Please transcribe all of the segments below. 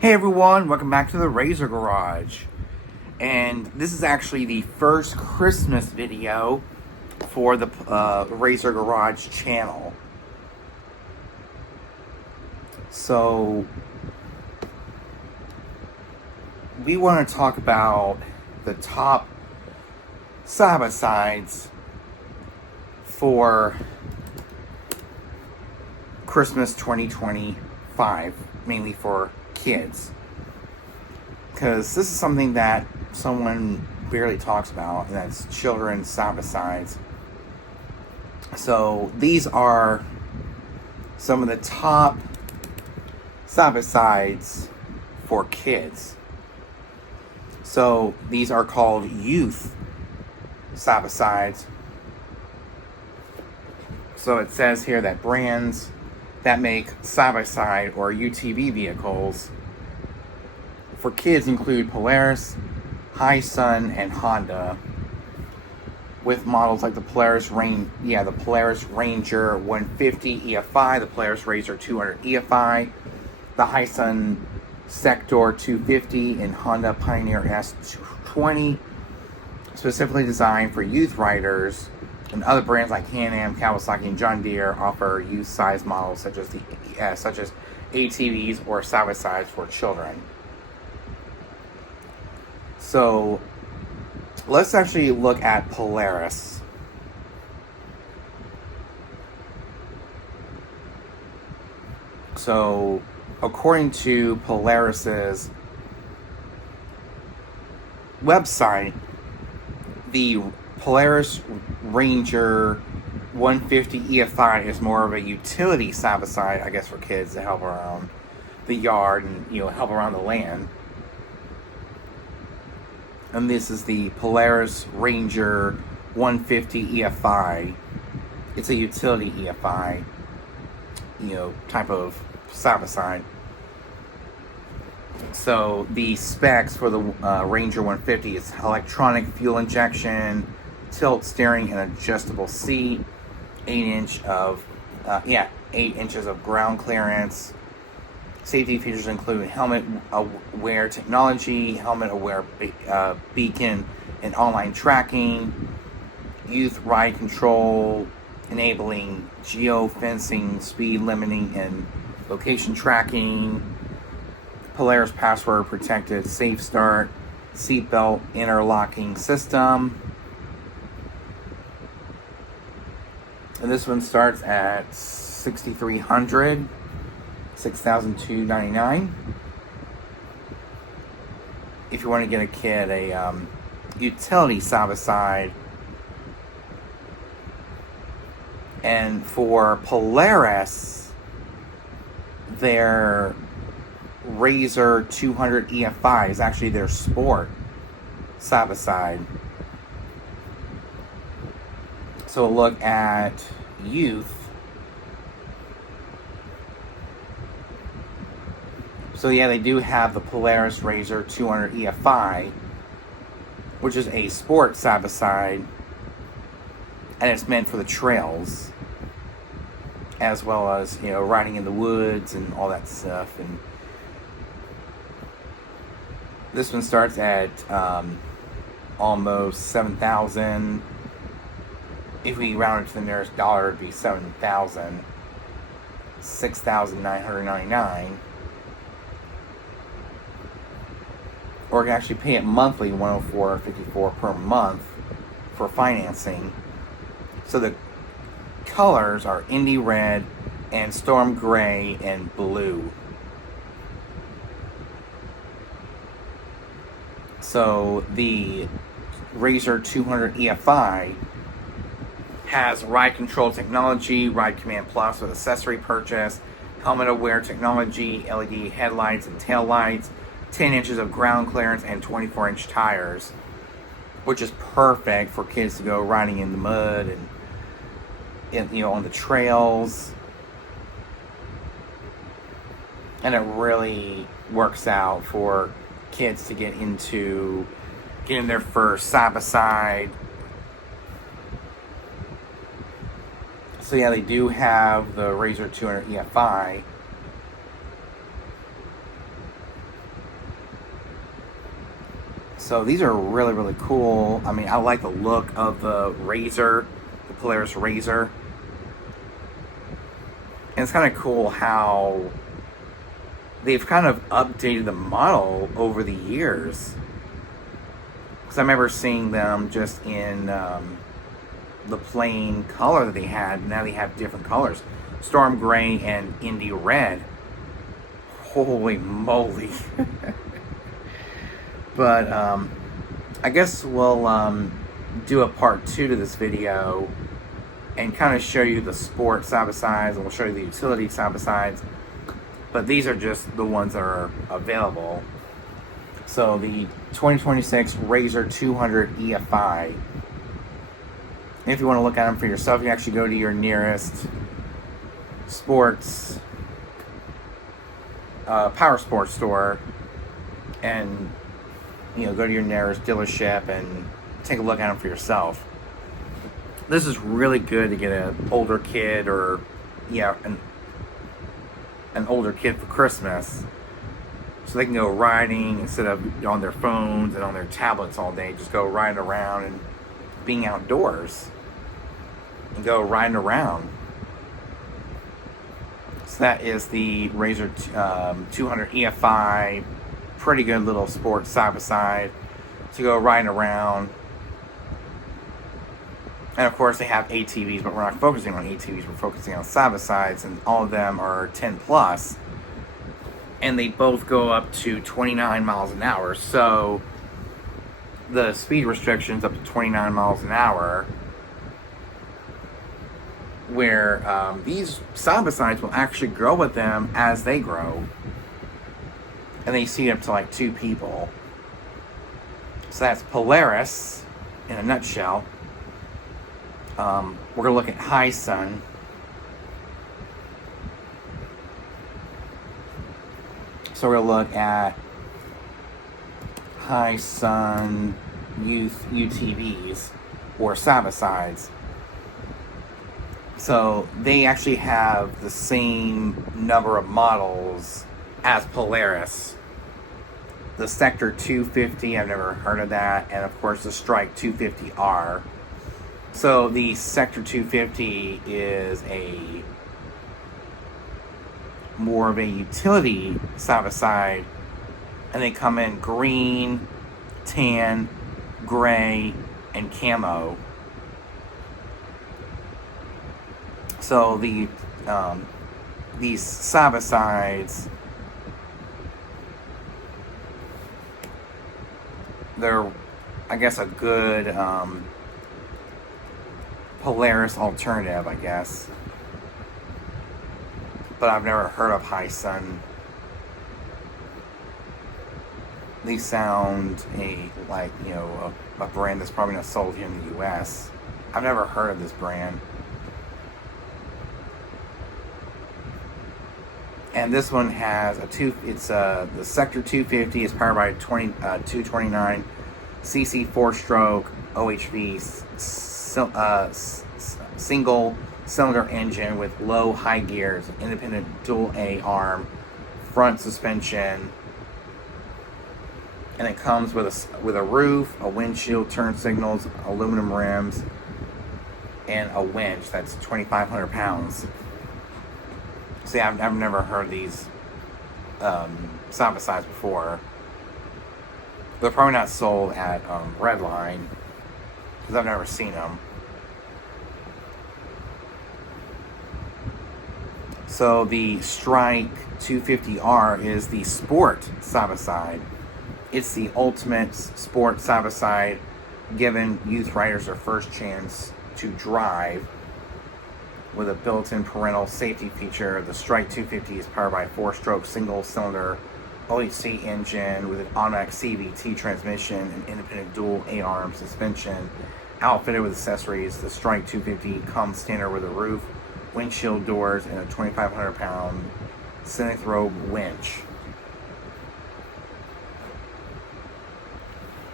Hey everyone, welcome back to the Razor Garage. And this is actually the first Christmas video for the Razor Garage channel. So, we want to talk about the top side-by-sides for Christmas 2025, mainly for kids, because this is something that someone barely talks about, and that's children's side-by-sides. So these are some of the top side-by-sides for kids. So these are called youth side-by-sides. So it says here that brands that make side-by-side or UTV vehicles for kids include Polaris, Hisun, and Honda, with models like the Polaris Ranger 150 EFI, the Polaris Razor 200 EFI, the Hisun Sector 250, and Honda Pioneer S20, specifically designed for youth riders. And other brands like Can-Am, Kawasaki, and John Deere offer youth-size models such as ATVs or side-by-sides for children. So let's actually look at Polaris. So according to Polaris's website, the Polaris Ranger 150 EFI is more of a utility side-by-side, I guess, for kids to help around the yard and, help around the land. And this is the Polaris Ranger 150 EFI. It's a utility EFI, type of side-by-side. So the specs for the Ranger 150 is electronic fuel injection, tilt steering, and adjustable seat. 8 inches of ground clearance. Safety features include helmet-aware technology, helmet-aware beacon, and online tracking, youth ride control, enabling geo-fencing, speed limiting, and location tracking, Polaris password protected safe start, seatbelt interlocking system. And this one starts at $6,300, $6,299. If you want to get a kid a utility side-by-side. And for Polaris, their Razor 200 EFI is actually their sport side-by-side. So look at youth. So they do have the Polaris Razor 200 EFI, which is a sport side-by-side, and it's meant for the trails, as well as, riding in the woods and all that stuff. And this one starts at almost $7,000. If we round it to the nearest dollar, it'd be $7,000, $6,999. Or you can actually pay it monthly, $104.54 per month for financing. So the colors are Indy Red and Storm Gray and Blue. So the Razor 200 EFI has ride control technology, Ride Command Plus with accessory purchase, helmet-aware technology, LED headlights and tail lights, 10 inches of ground clearance, and 24-inch tires, which is perfect for kids to go riding in the mud and on the trails. And it really works out for kids to get into getting their first side-by-side. So yeah, they do have the Razor 200 EFI. So these are really, really cool. I mean, I like the look of the Razor, the Polaris Razor. And it's kind of cool how they've kind of updated the model over the years. Because I remember seeing them just in the plain color that they had. Now they have different colors. Storm Gray and Indy Red. Holy moly. But I guess we'll do a part 2 to this video and kind of show you the sport side-by-sides, and we'll show you the utility side-by-sides. But these are just the ones that are available. So the 2026 Razor 200 EFI. If you want to look at them for yourself, you can actually go to your nearest sports, power sports store, and go to your nearest dealership and take a look at them for yourself. This is really good to get an older kid, or an older kid for Christmas, so they can go riding instead of on their phones and on their tablets all day. Just go riding around and being outdoors and go riding around. So that is the Razor 200 EFI. Pretty good little sports side-by-side to go riding around. And of course they have ATVs, but we're not focusing on ATVs, we're focusing on side-by-sides, and all of them are 10 plus. And they both go up to 29 miles an hour. So the speed restriction's up to 29 miles an hour, where these side-by-sides will actually grow with them as they grow. And they seat up to like 2 people. So that's Polaris in a nutshell. We're going to look at Hisun. So we're going to look at Hisun Youth UTVs, or side-by-sides. So they actually have the same number of models as Polaris. The Sector 250, I've never heard of that, and of course the Strike 250R. So the Sector 250 is more of a utility side-by-side, and they come in green, tan, gray, and camo. So these side-by-sides, they're, I guess, a good Polaris alternative, I guess. But I've never heard of Hisun. These sound like a brand that's probably not sold here in the U.S. I've never heard of this brand. And this one has the Sector 250 is powered by 229 cc 4-stroke OHV single cylinder engine with low high gears, independent dual A arm, front suspension, and it comes with a roof, a windshield, turn signals, aluminum rims, and a winch that's 2,500 pounds. See, I've never heard of these side-by-sides before. They're probably not sold at Redline, because I've never seen them. So the Strike 250R is the sport side-by-side. It's the ultimate sport side-by-side, giving youth riders their first chance to drive. With a built-in parental safety feature, the Strike 250 is powered by a 4-stroke single-cylinder OHC engine with an automatic CVT transmission and independent dual A-arm suspension. Outfitted with accessories, the Strike 250 comes standard with a roof, windshield doors, and a 2,500-pound Synthrope winch.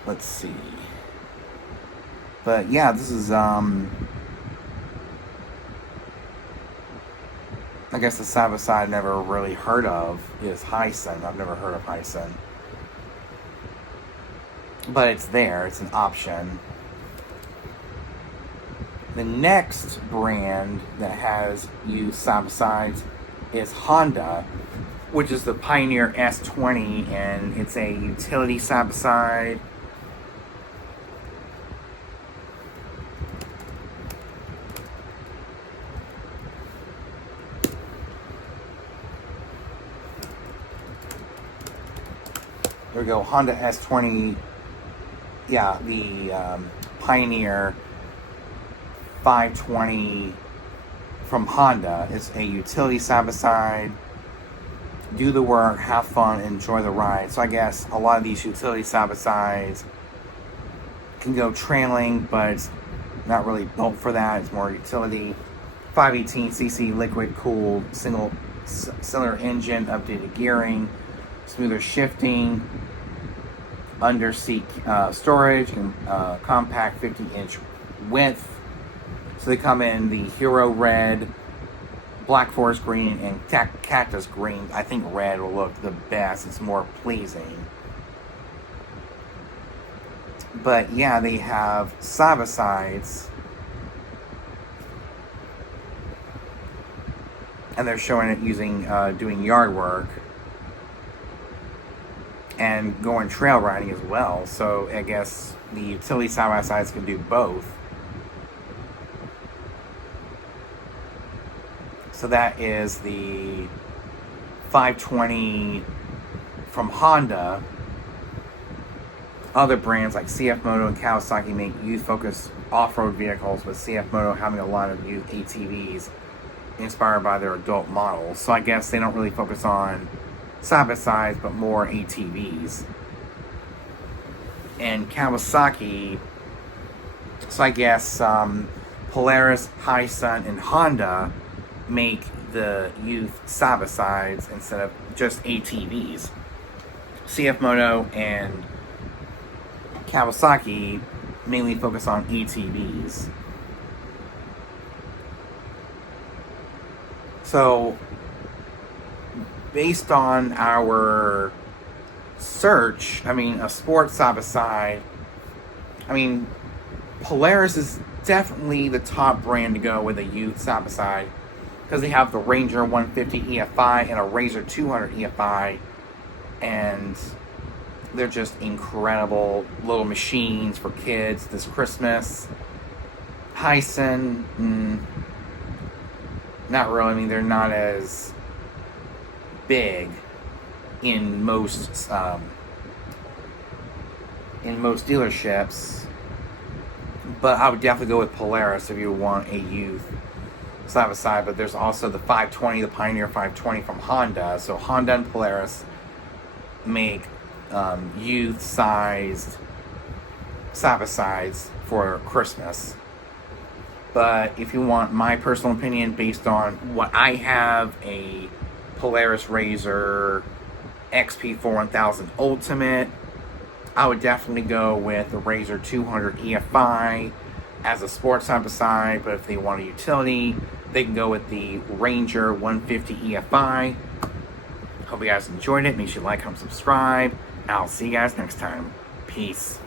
Let's see. But yeah, this is I guess the side-by-side I've never really heard of is Hisun. I've never heard of Hisun. but it's there. It's an option. The next brand that has used side-by-sides is Honda, which is the Pioneer S20, and it's a utility side-by-side. There we go, Honda S20. Yeah, the Pioneer 520 from Honda is a utility side-by-side. Do the work, have fun, enjoy the ride. So I guess a lot of these utility side-by-sides can go trailing, but it's not really built for that. It's more utility. 518cc liquid-cooled single-cylinder engine, updated gearing, smoother shifting, under-seat storage, and compact 50-inch width. So they come in the Hero Red, Black Forest Green, and Cactus Green. I think red will look the best. It's more pleasing. But yeah, they have side-by-sides. And they're showing it using doing yard work and going trail riding as well. So I guess the utility side-by-sides can do both. So that is the 520 from Honda. Other brands like CF Moto and Kawasaki make youth-focused off-road vehicles, with CF Moto having a line of youth ATVs inspired by their adult models. So I guess they don't really focus on side-by-sides, but more ATVs. And Kawasaki, so I guess Polaris, Hisun, and Honda make the youth side-by-sides instead of just ATVs. CF Moto and Kawasaki mainly focus on ATVs. So, based on our search, a sports side-by-side, Polaris is definitely the top brand to go with a youth side-by-side, because they have the Ranger 150 EFI and a Razor 200 EFI, and they're just incredible little machines for kids this Christmas. Hisun, not really. They're not as big in most dealerships, but I would definitely go with Polaris if you want a youth side-by-side. But there's also the 520, the Pioneer 520 from Honda. So Honda and Polaris make youth-sized side-by-sides for Christmas. But if you want my personal opinion based on what I have, a Polaris Razor XP4 Ultimate, I would definitely go with the Razor 200 EFI as a sports side-by-side. But if they want a utility, they can go with the Ranger 150 EFI. Hope you guys enjoyed it. Make sure you like, comment, subscribe. I'll see you guys next time. Peace.